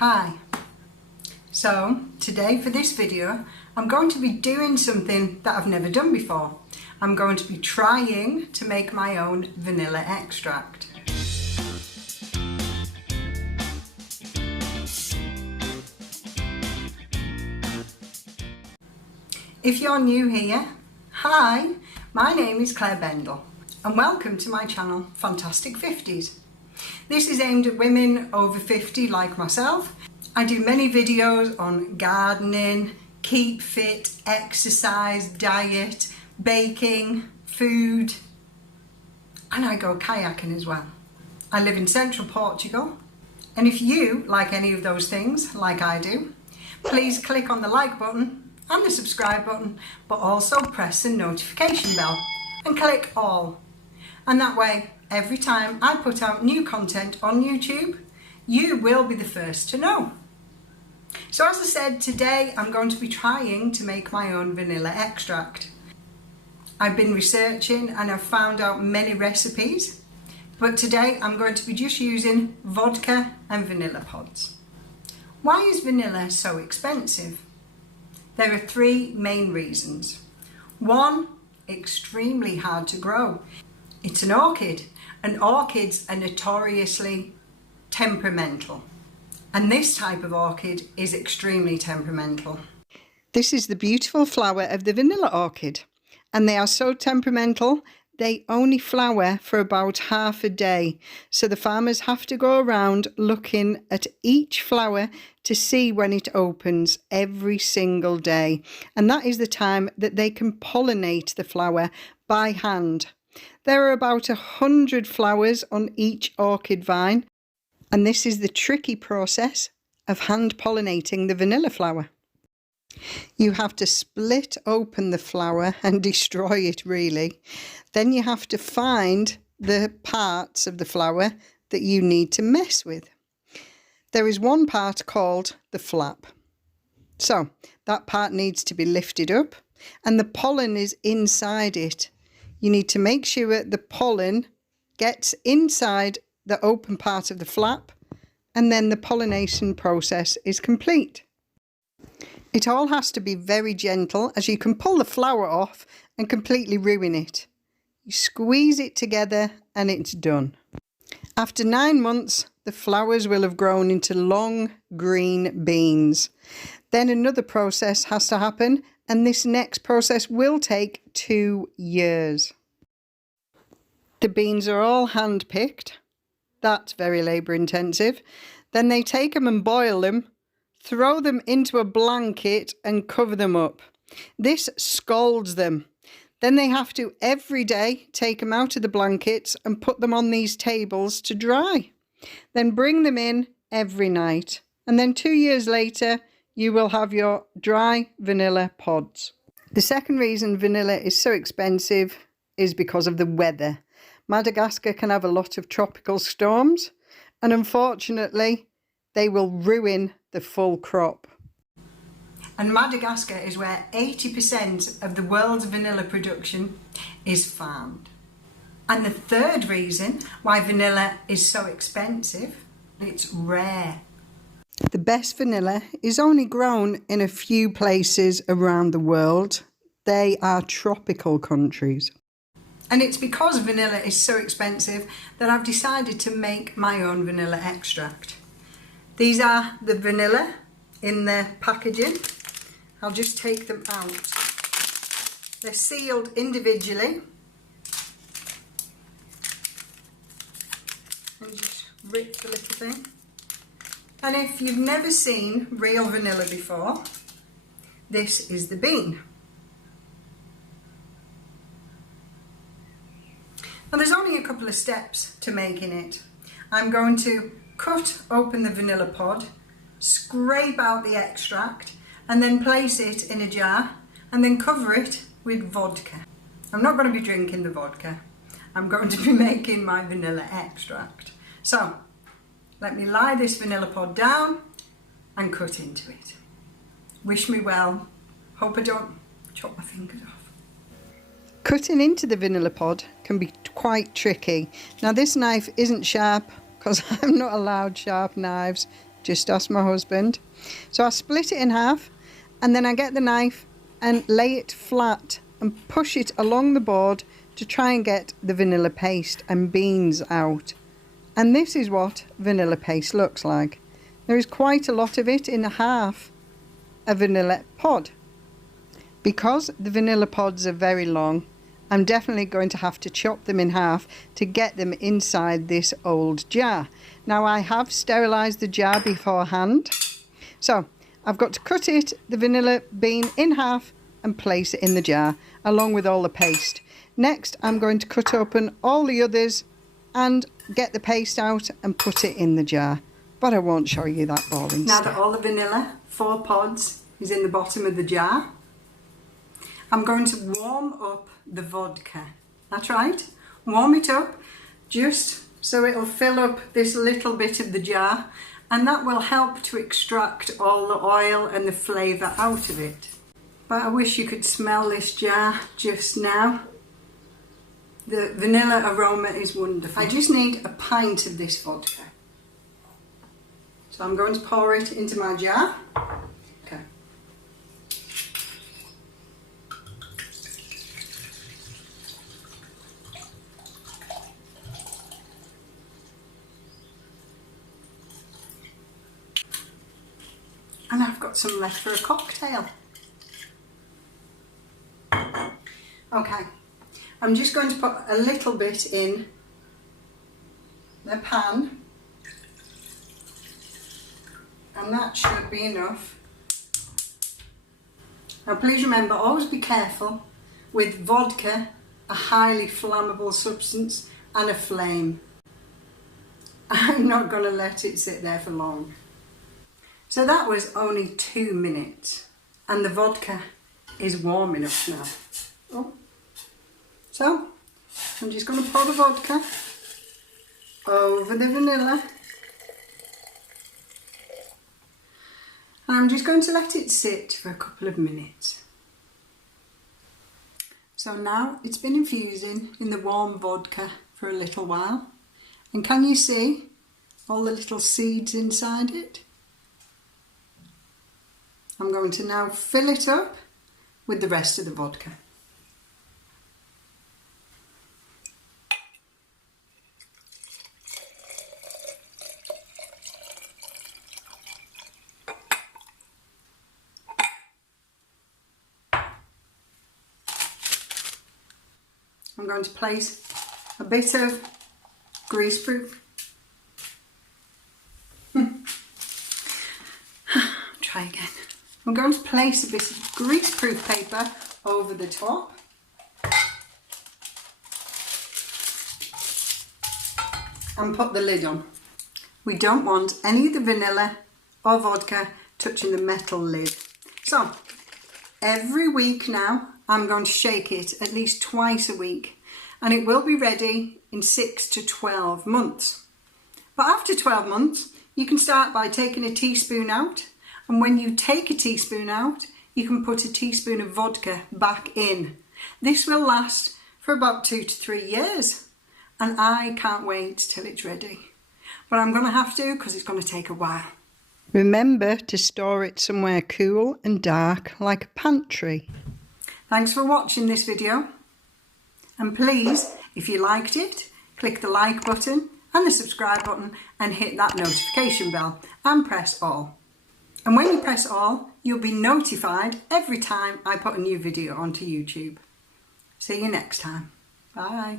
Hi, so today for this video I'm going to be doing something that I've never done before. I'm going to be trying to make my own vanilla extract. If you're new here, hi, my name is Claire Bendel and welcome to my channel Fantastic 50s. This is aimed at women over 50 like myself. I do many videos on gardening, keep fit, exercise, diet, baking, food, and I go kayaking as well. I live in central Portugal, and if you like any of those things, like I do, please click on the like button and the subscribe button, but also press the notification bell and click all. And that way, every time I put out new content on YouTube, you will be the first to know. So as I said, today I'm going to be trying to make my own vanilla extract. I've been researching and I've found out many recipes, but today I'm going to be just using vodka and vanilla pods. Why is vanilla so expensive? There are three main reasons. One, extremely hard to grow. It's an orchid, and orchids are notoriously temperamental. And this type of orchid is extremely temperamental. This is the beautiful flower of the vanilla orchid, and they are so temperamental they only flower for about half a day. So the farmers have to go around looking at each flower to see when it opens every single day. And that is the time that they can pollinate the flower by hand. There are about 100 flowers on each orchid vine, and this is the tricky process of hand pollinating the vanilla flower. You have to split open the flower and destroy it really. Then you have to find the parts of the flower that you need to mess with. There is one part called the flap. So that part needs to be lifted up and the pollen is inside it. You need to make sure the pollen gets inside the open part of the flap, and then the pollination process is complete. It all has to be very gentle, as you can pull the flower off and completely ruin it. You squeeze it together and it's done. After 9 months, the flowers will have grown into long green beans. Then another process has to happen, and this next process will take 2 years. The beans are all hand-picked. That's very labour intensive. Then they take them and boil them, throw them into a blanket and cover them up. This scalds them. Then they have to every day take them out of the blankets and put them on these tables to dry. Then bring them in every night. And then 2 years later, you will have your dry vanilla pods. The second reason vanilla is so expensive is because of the weather. Madagascar can have a lot of tropical storms, and unfortunately, they will ruin the full crop. And Madagascar is where 80% of the world's vanilla production is farmed. And the third reason why vanilla is so expensive, it's rare. The best vanilla is only grown in a few places around the world. They are tropical countries. And it's because vanilla is so expensive that I've decided to make my own vanilla extract. These are the vanilla in their packaging. I'll just take them out. They're sealed individually. And just rip the little thing. And if you've never seen real vanilla before, this is the bean. Now there's only a couple of steps to making it. I'm going to cut open the vanilla pod, scrape out the extract, and then place it in a jar and then cover it with vodka. I'm not going to be drinking the vodka. I'm going to be making my vanilla extract. So let me lie this vanilla pod down and cut into it. Wish me well. Hope I don't chop my fingers off. Cutting into the vanilla pod can be quite tricky. Now this knife isn't sharp because I'm not allowed sharp knives Just ask my husband. So I split it in half, and then I get the knife and lay it flat and push it along the board to try and get the vanilla paste and beans out. And this is what vanilla paste looks like. There is quite a lot of it in half a vanilla pod. Because the vanilla pods are very long, I'm definitely going to have to chop them in half to get them inside this old jar. Now I have sterilised the jar beforehand, so I've got to cut it, the vanilla bean, in half and place it in the jar along with all the paste. Next I'm going to cut open all the others and get the paste out and put it in the jar, but I won't show you that boring stuff. Now that all the vanilla, 4 pods, is in the bottom of the jar, I'm going to warm up the vodka. That's right, warm it up just so it'll fill up this little bit of the jar, and that will help to extract all the oil and the flavour out of it. But I wish you could smell this jar just now. The vanilla aroma is wonderful. I just need a pint of this vodka. So I'm going to pour it into my jar. Okay. And I've got some left for a cocktail. Okay, I'm just going to put a little bit in the pan, and that should be enough. Now please remember, always be careful with vodka, a highly flammable substance and a flame. I'm not going to let it sit there for long. So that was only 2 minutes, and the vodka is warm enough now. Oh. So I'm just going to pour the vodka over the vanilla, and I'm just going to let it sit for a couple of minutes. So now it's been infusing in the warm vodka for a little while, and can you see all the little seeds inside it? I'm going to now fill it up with the rest of the vodka. I'm going to place a bit of greaseproof. Try again. I'm going to place a bit of greaseproof paper over the top. And put the lid on. We don't want any of the vanilla or vodka touching the metal lid. So, every week now, I'm going to shake it at least twice a week, and it will be ready in 6 to 12 months. But after 12 months, you can start by taking a teaspoon out, and when you take a teaspoon out, you can put a teaspoon of vodka back in. This will last for about 2 to 3 years, and I can't wait till it's ready. But I'm going to have to, because it's going to take a while. Remember to store it somewhere cool and dark, like a pantry. Thanks for watching this video, and please, if you liked it, click the like button and the subscribe button and hit that notification bell and press all. And when you press all, you'll be notified every time I put a new video onto YouTube. See you next time. Bye.